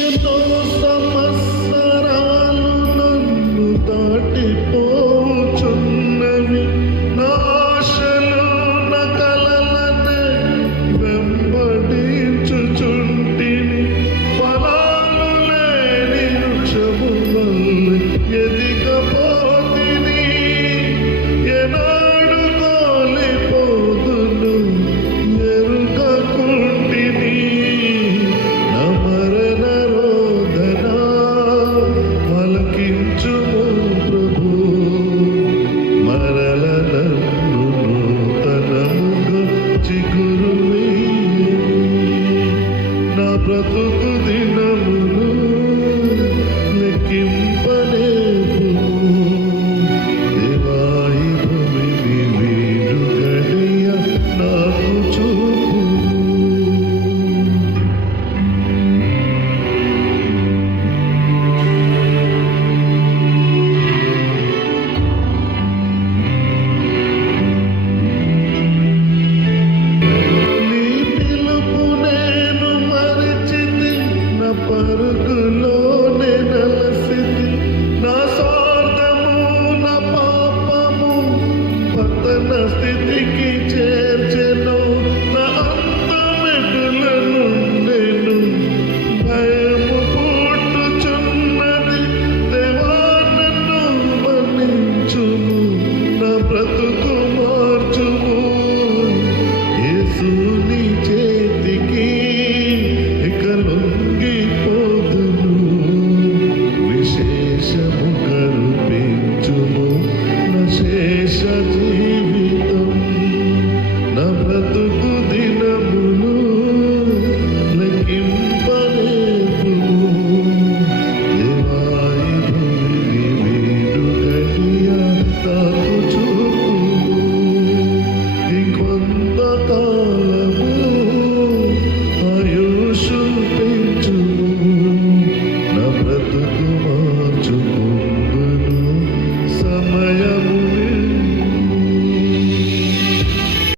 ఎన్నో సంవత్సరాలు నన్ను దాటిపోచున్నవి. నా ఆశలు నా కలలనే వెంబడించుచుంటిని. ఫలాలు లేని వృక్షము వలె ఎదిగపోతిని. ఏనాడు కోల్పోదును ఎరుగకుంటిని. నా మరణ రోదన ఆలకించుము ప్రభు. మరల నన్ను నూతనముగా చిగురు నా బ్రతుకు దినములు లెక్కింపలేవు. దేవాయి భూమిని వీడు గడియ నాకు చూపు. నీ పిలుపు నేను మరిచితి. నా పరు